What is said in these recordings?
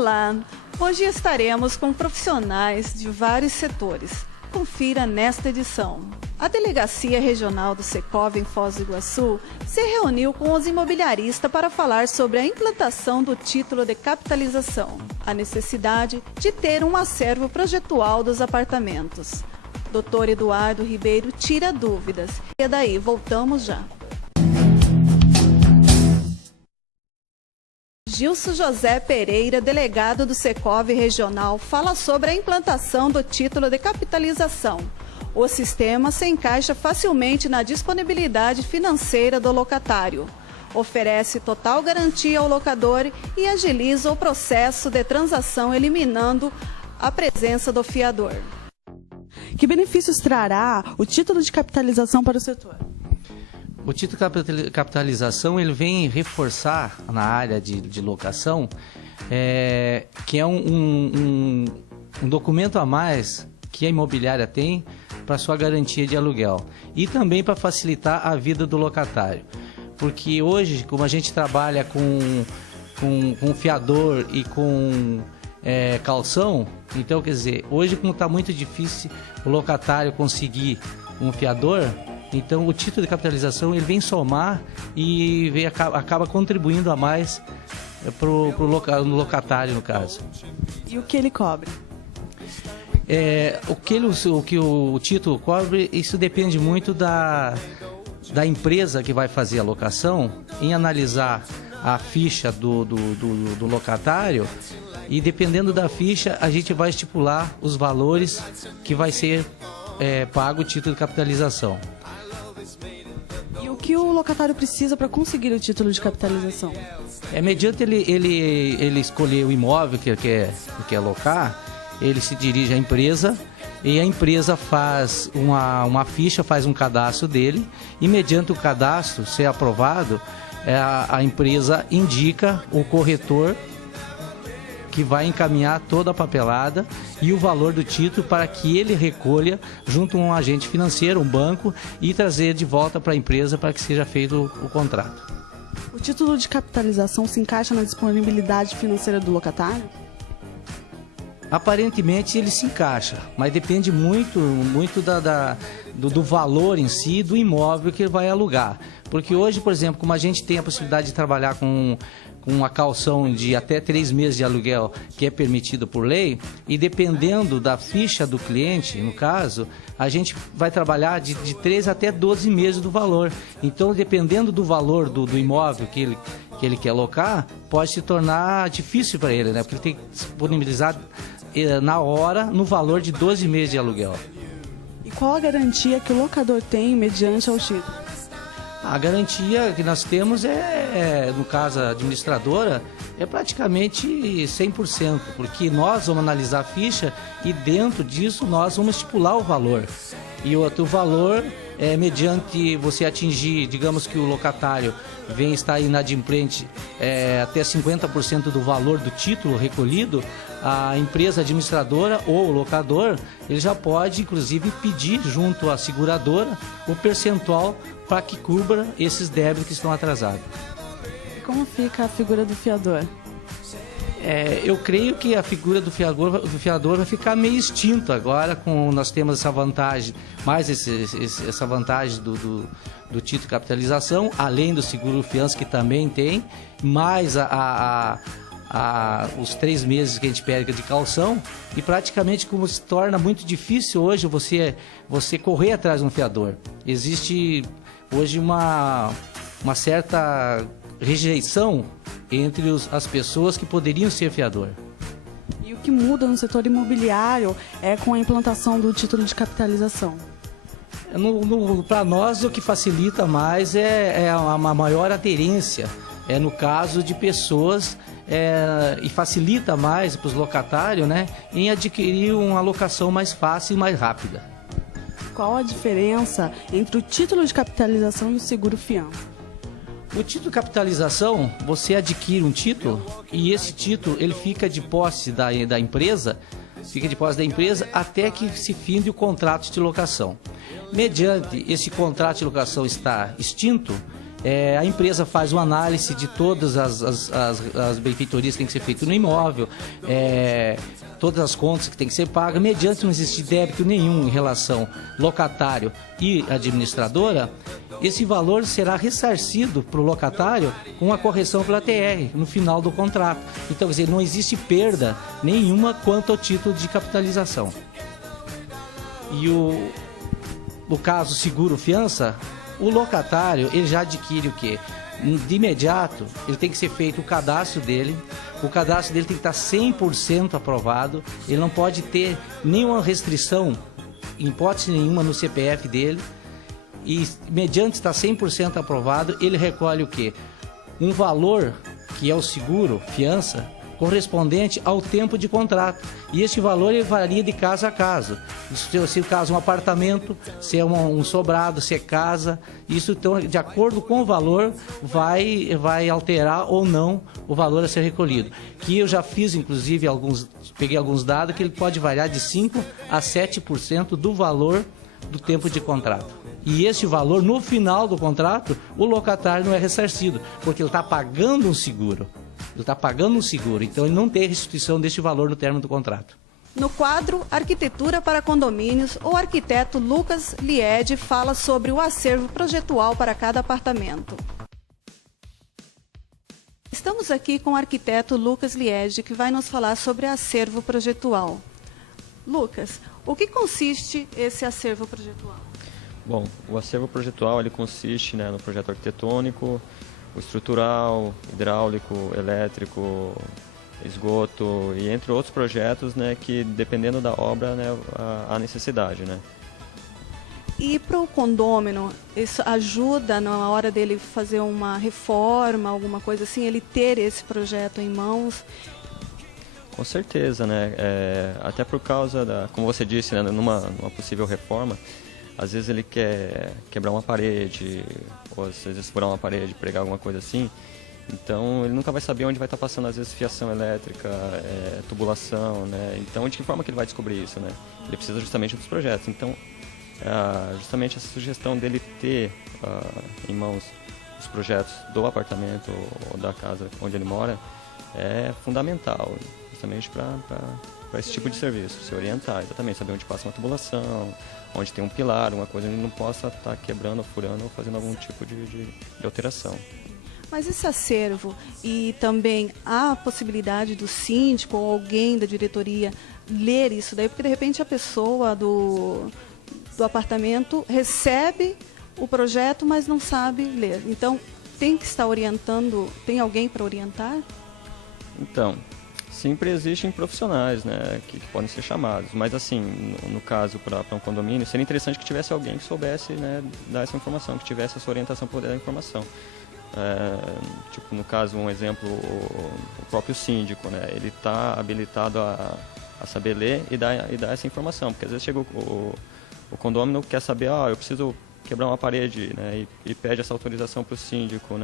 Olá! Hoje estaremos com profissionais de vários setores. Confira nesta edição. A Delegacia Regional do Secov em Foz do Iguaçu se reuniu com os imobiliaristas para falar sobre a implantação do título de capitalização, a necessidade de ter um acervo projetual dos apartamentos. Dr. Eduardo Ribeiro tira dúvidas. E daí, voltamos já. Gilson José Pereira, delegado do Secov Regional, fala sobre a implantação do título de capitalização. O sistema se encaixa facilmente na disponibilidade financeira do locatário. Oferece total garantia ao locador e agiliza o processo de transação, eliminando a presença do fiador. Que benefícios trará o título de capitalização para o setor? O título de capitalização ele vem reforçar na área de locação, que é um documento a mais que a imobiliária tem para sua garantia de aluguel e também para facilitar a vida do locatário. Porque hoje, como a gente trabalha com fiador e com calção, então quer dizer, hoje como está muito difícil o locatário conseguir um fiador, então o título de capitalização ele vem somar e acaba contribuindo a mais no locatário, no caso. E o que ele cobre? O que o título cobre, isso depende muito da empresa que vai fazer a locação, em analisar a ficha do locatário, e dependendo da ficha a gente vai estipular os valores que vai ser pago o título de capitalização. E o que o locatário precisa para conseguir o título de capitalização? Mediante ele escolher o imóvel que quer alocar, ele se dirige à empresa e a empresa faz uma ficha, faz um cadastro dele e mediante o cadastro ser aprovado, a empresa indica o corretor que vai encaminhar toda a papelada e o valor do título para que ele recolha junto a um agente financeiro, um banco, e trazer de volta para a empresa para que seja feito o contrato. O título de capitalização se encaixa na disponibilidade financeira do locatário? Aparentemente ele se encaixa, mas depende muito do valor em si do imóvel que ele vai alugar. Porque hoje, por exemplo, como a gente tem a possibilidade de trabalhar com uma calção de até 3 meses de aluguel, que é permitido por lei, e dependendo da ficha do cliente, no caso, a gente vai trabalhar de 3 até 12 meses do valor. Então, dependendo do valor do imóvel que ele quer alocar, pode se tornar difícil para ele, né? Porque ele tem que disponibilizar na hora, no valor de 12 meses de aluguel. E qual a garantia que o locador tem mediante ao título? A garantia que nós temos no caso a administradora, é praticamente 100%, porque nós vamos analisar a ficha e dentro disso nós vamos estipular o valor. E o valor mediante você atingir, digamos que o locatário vem estar inadimplente até 50% do valor do título recolhido, a empresa administradora ou o locador, ele já pode inclusive pedir junto à seguradora o percentual para que cubra esses débitos que estão atrasados. E como fica a figura do fiador? Eu creio que a figura do fiador vai ficar meio extinta agora, nós temos essa vantagem, mais essa vantagem do título de capitalização, além do seguro fiança que também tem, mais os 3 meses que a gente pega de calção, e praticamente como se torna muito difícil hoje você correr atrás de um fiador. Existe hoje uma certa rejeição entre as pessoas que poderiam ser fiador. E o que muda no setor imobiliário com a implantação do título de capitalização? Para nós, o que facilita mais é uma maior aderência, no caso de pessoas, e facilita mais para os locatários, né, em adquirir uma locação mais fácil e mais rápida. Qual a diferença entre o título de capitalização e o seguro fiança? O título de capitalização, você adquire um título e esse título ele fica de posse da empresa, até que se finde o contrato de locação. Mediante esse contrato de locação estar extinto, A empresa faz uma análise de todas as benfeitorias que tem que ser feito no imóvel, todas as contas que tem que ser pagas, mediante não existir débito nenhum em relação locatário e administradora, esse valor será ressarcido para o locatário com a correção pela TR no final do contrato. Então, quer dizer, não existe perda nenhuma quanto ao título de capitalização. E o caso seguro-fiança, o locatário, ele já adquire o quê? De imediato, ele tem que ser feito o cadastro dele. O cadastro dele tem que estar 100% aprovado. Ele não pode ter nenhuma restrição, em hipótese nenhuma, no CPF dele. E, mediante estar 100% aprovado, ele recolhe o quê? Um valor, que é o seguro, fiança, correspondente ao tempo de contrato. E esse valor ele varia de casa a casa. Se o caso é um apartamento, se é um sobrado, se é casa, isso então, de acordo com o valor, vai alterar ou não o valor a ser recolhido. Que eu já fiz, inclusive, peguei alguns dados que ele pode variar de 5% a 7% do valor do tempo de contrato. E esse valor, no final do contrato, o locatário não é ressarcido, porque ele está pagando um seguro. Ele está pagando um seguro, então ele não tem restituição deste valor no término do contrato. No quadro Arquitetura para Condomínios, o arquiteto Lucas Liede fala sobre o acervo projetual para cada apartamento. Estamos aqui com o arquiteto Lucas Liede, que vai nos falar sobre acervo projetual. Lucas, o que consiste esse acervo projetual? Bom, o acervo projetual ele consiste, no projeto arquitetônico, o estrutural, hidráulico, elétrico, esgoto e entre outros projetos, que dependendo da obra, há necessidade, E para o condômino, isso ajuda na hora dele fazer uma reforma, alguma coisa assim, ele ter esse projeto em mãos? Com certeza, até por causa como você disse, numa possível reforma, às vezes ele quer quebrar uma parede, ou às vezes furar uma parede, pregar alguma coisa assim. Então ele nunca vai saber onde vai estar passando, às vezes, fiação elétrica, tubulação, Então de que forma que ele vai descobrir isso, Ele precisa justamente dos projetos. Então, justamente essa sugestão dele ter em mãos os projetos do apartamento ou da casa onde ele mora é fundamental, justamente para esse tipo de serviço, se orientar, exatamente, saber onde passa uma tubulação, onde tem um pilar, uma coisa onde não possa estar quebrando, furando ou fazendo algum tipo de alteração. Mas esse acervo e também a possibilidade do síndico ou alguém da diretoria ler isso daí, porque de repente a pessoa do apartamento recebe o projeto, mas não sabe ler. Então, tem que estar orientando, tem alguém para orientar? Então, sempre existem profissionais, que podem ser chamados, mas assim, no caso para um condomínio, seria interessante que tivesse alguém que soubesse, dar essa informação, que tivesse essa orientação para poder dar a informação. Tipo, no caso, um exemplo, o próprio síndico, ele está habilitado a saber ler e dar essa informação, porque às vezes chega o condômino quer saber, eu preciso quebrar uma parede, e pede essa autorização para o síndico,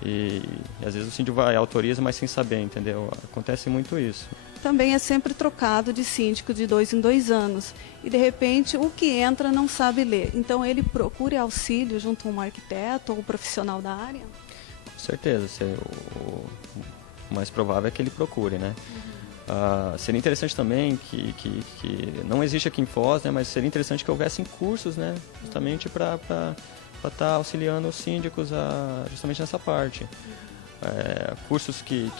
E às vezes o síndico vai autoriza, mas sem saber, entendeu? Acontece muito isso. Também é sempre trocado de síndico de 2 em 2 anos. E de repente o que entra não sabe ler. Então ele procura auxílio junto a um arquiteto ou um profissional da área? Com certeza. O mais provável é que ele procure, seria interessante também que não existe aqui em Foz, mas seria interessante que houvessem cursos, justamente para estar auxiliando os síndicos justamente nessa parte. Cursos que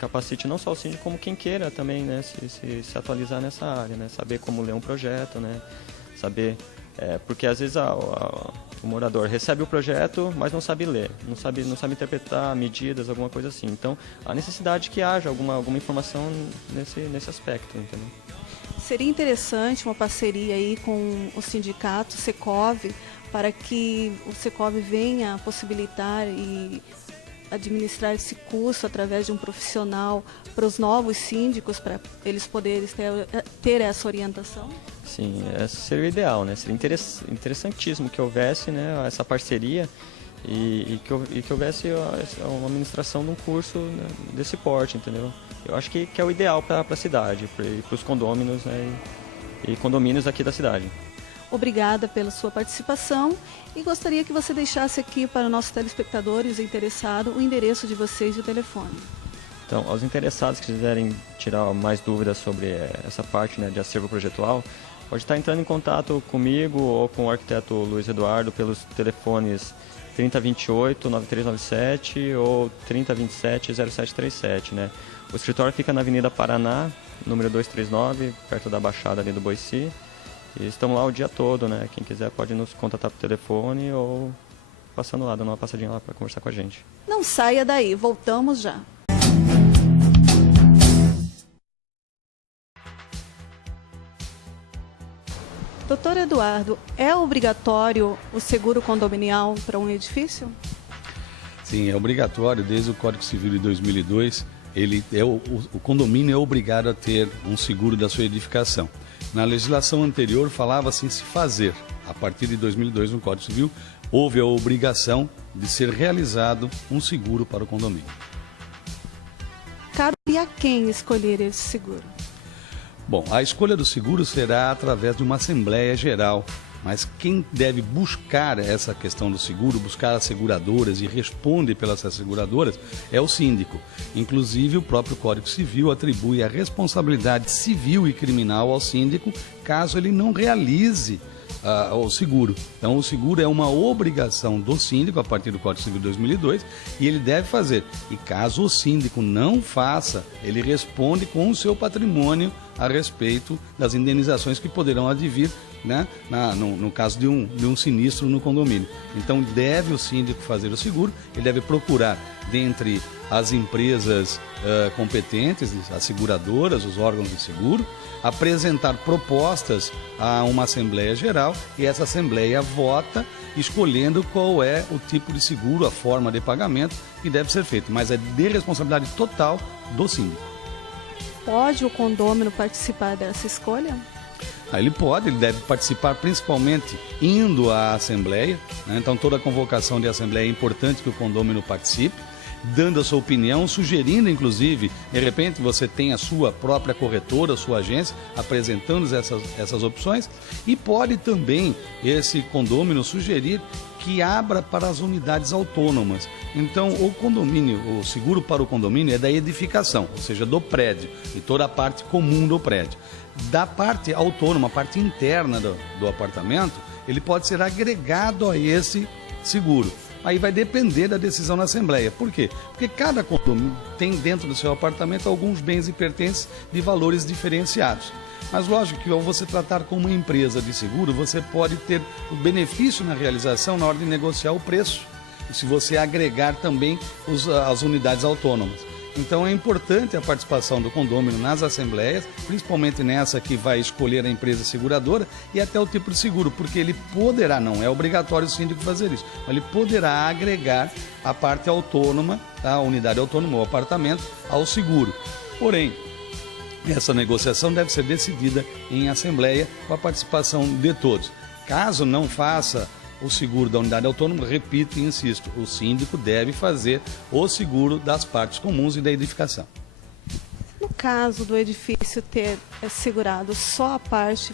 capacite não só o síndico, como quem queira também, se atualizar nessa área, saber como ler um projeto, saber, porque às vezes o morador recebe o projeto, mas não sabe ler, não sabe interpretar medidas, alguma coisa assim. Então, há necessidade que haja alguma informação nesse aspecto, entendeu? Seria interessante uma parceria aí com o sindicato Secov, para que o Secov venha possibilitar e administrar esse curso através de um profissional para os novos síndicos, para eles poderem ter essa orientação? Sim, esse seria o ideal, Seria interessantíssimo que houvesse, essa parceria e que houvesse uma administração de um curso desse porte, entendeu? Eu acho que é o ideal para a cidade, para os condôminos, e condomínios aqui da cidade. obrigada pela sua participação e gostaria que você deixasse aqui para os nossos telespectadores interessados o endereço de vocês e o telefone. Então, aos interessados que quiserem tirar mais dúvidas sobre essa parte, né, de acervo projetual, pode estar entrando em contato comigo ou com o arquiteto Luiz Eduardo pelos telefones 3028-9397 ou 3027-0737, né? O escritório fica na Avenida Paraná, número 239, perto da Baixada ali do Boici. E estamos lá o dia todo, né? Quem quiser pode nos contatar por telefone ou passando lá, dando uma passadinha lá para conversar com a gente. Não saia daí, voltamos já. Doutor Eduardo, é obrigatório o seguro condominial para um edifício? Sim, é obrigatório. Desde o Código Civil de 2002, o condomínio é obrigado a ter um seguro da sua edificação. Na legislação anterior falava-se em se fazer. A partir de 2002, no Código Civil, houve a obrigação de ser realizado um seguro para o condomínio. Cabe a quem escolher esse seguro? Bom, a escolha do seguro será através de uma Assembleia Geral, mas quem deve buscar essa questão do seguro, buscar as seguradoras e responde pelas seguradoras, é o síndico. Inclusive, o próprio Código Civil atribui a responsabilidade civil e criminal ao síndico caso ele não realize o seguro. Então, o seguro é uma obrigação do síndico a partir do Código Civil de 2002 e ele deve fazer. E caso o síndico não faça, ele responde com o seu patrimônio a respeito das indenizações que poderão advir, né, no caso de um sinistro no condomínio. Então, deve o síndico fazer o seguro, ele deve procurar dentre as empresas competentes, as seguradoras, os órgãos de seguro, apresentar propostas a uma Assembleia Geral e essa Assembleia vota escolhendo qual é o tipo de seguro, a forma de pagamento que deve ser feito, mas é de responsabilidade total do síndico. Pode o condômino participar dessa escolha? Ele deve participar principalmente indo à Assembleia, né? Então toda convocação de Assembleia é importante que o condômino participe, dando a sua opinião, sugerindo inclusive, de repente você tem a sua própria corretora, a sua agência, apresentando essas opções e pode também esse condômino sugerir que abra para as unidades autônomas. Então, o seguro para o condomínio é da edificação, ou seja, do prédio, e toda a parte comum do prédio. Da parte autônoma, a parte interna do apartamento, ele pode ser agregado a esse seguro. Aí vai depender da decisão na Assembleia. Por quê? Porque cada condomínio tem dentro do seu apartamento alguns bens e pertences de valores diferenciados. Mas lógico que ao você tratar com uma empresa de seguro, você pode ter o benefício na realização na hora de negociar o preço, se você agregar também as unidades autônomas. Então é importante a participação do condômino nas assembleias, principalmente nessa que vai escolher a empresa seguradora e até o tipo de seguro, porque ele poderá, não é obrigatório o síndico fazer isso, mas ele poderá agregar a parte autônoma, a unidade autônoma, o apartamento, ao seguro. Porém, essa negociação deve ser decidida em assembleia com a participação de todos. Caso não faça o seguro da unidade autônoma, repito e insisto, o síndico deve fazer o seguro das partes comuns e da edificação. No caso do edifício ter segurado só a parte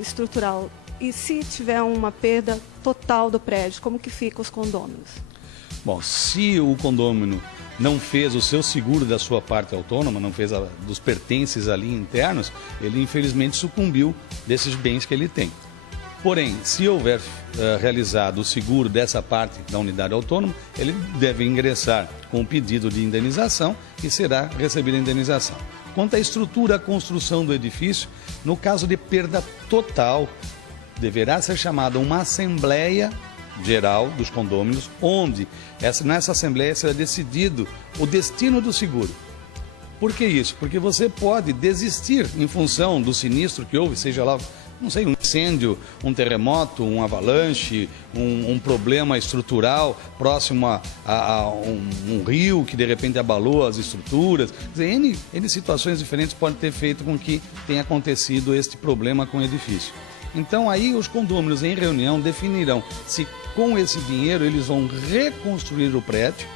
estrutural, e se tiver uma perda total do prédio, como que fica os condôminos? Bom, se o condômino não fez o seu seguro da sua parte autônoma, não fez dos pertences ali internos, ele infelizmente sucumbiu desses bens que ele tem. Porém, se houver realizado o seguro dessa parte da unidade autônoma, ele deve ingressar com o pedido de indenização e será recebida a indenização. Quanto à estrutura, a construção do edifício, no caso de perda total, deverá ser chamada uma Assembleia Geral dos condôminos, onde nessa Assembleia será decidido o destino do seguro. Por que isso? Porque você pode desistir em função do sinistro que houve, seja lá, não sei, um incêndio, um terremoto, um avalanche, um problema estrutural próximo a um rio que de repente abalou as estruturas. Quer dizer, N situações diferentes podem ter feito com que tenha acontecido este problema com o edifício. Então aí os condôminos em reunião definirão se com esse dinheiro eles vão reconstruir o prédio,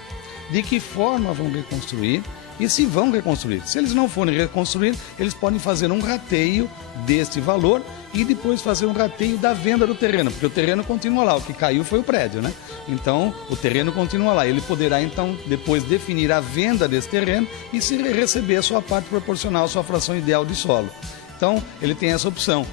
de que forma vão reconstruir e se vão reconstruir. Se eles não forem reconstruir, eles podem fazer um rateio deste valor e depois fazer um rateio da venda do terreno, porque o terreno continua lá, o que caiu foi o prédio, né? Então, o terreno continua lá. Ele poderá, então, depois definir a venda desse terreno e se receber a sua parte proporcional, a sua fração ideal de solo. Então, ele tem essa opção.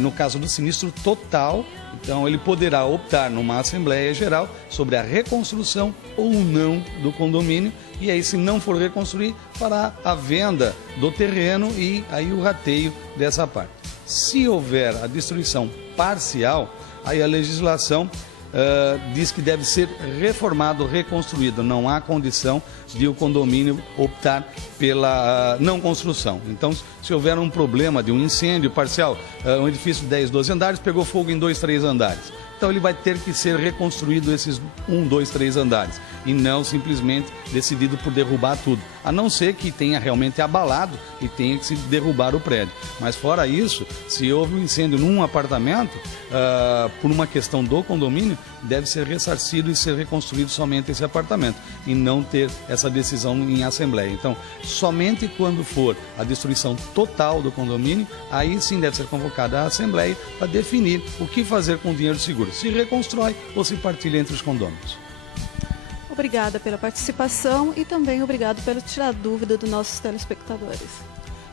No caso do sinistro total, então ele poderá optar numa Assembleia Geral sobre a reconstrução ou não do condomínio e aí, se não for reconstruir, fará a venda do terreno e aí o rateio dessa parte. Se houver a destruição parcial, aí a legislação diz que deve ser reformado, reconstruído. Não há condição de o condomínio optar pela não construção. Então, se houver um problema de um incêndio parcial, um edifício de 10, 12 andares, pegou fogo em 2, 3 andares. Então, ele vai ter que ser reconstruído esses 1, 2, 3 andares e não simplesmente decidido por derrubar tudo. A não ser que tenha realmente abalado e tenha que se derrubar o prédio. Mas fora isso, se houve um incêndio num apartamento, por uma questão do condomínio, deve ser ressarcido e ser reconstruído somente esse apartamento e não ter essa decisão em assembleia. Então, somente quando for a destruição total do condomínio, aí sim deve ser convocada a assembleia para definir o que fazer com o dinheiro seguro, se reconstrói ou se partilha entre os condôminos. Obrigada pela participação e também obrigado pelo tirar dúvida dos nossos telespectadores.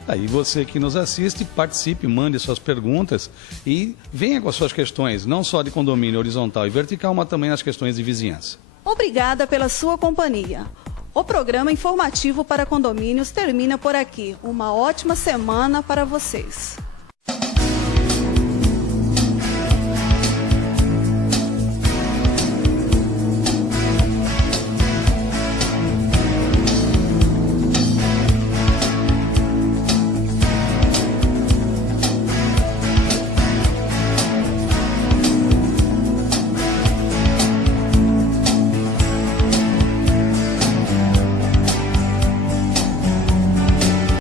Aí você que nos assiste, participe, mande suas perguntas e venha com as suas questões, não só de condomínio horizontal e vertical, mas também as questões de vizinhança. Obrigada pela sua companhia. O programa informativo para condomínios termina por aqui. Uma ótima semana para vocês.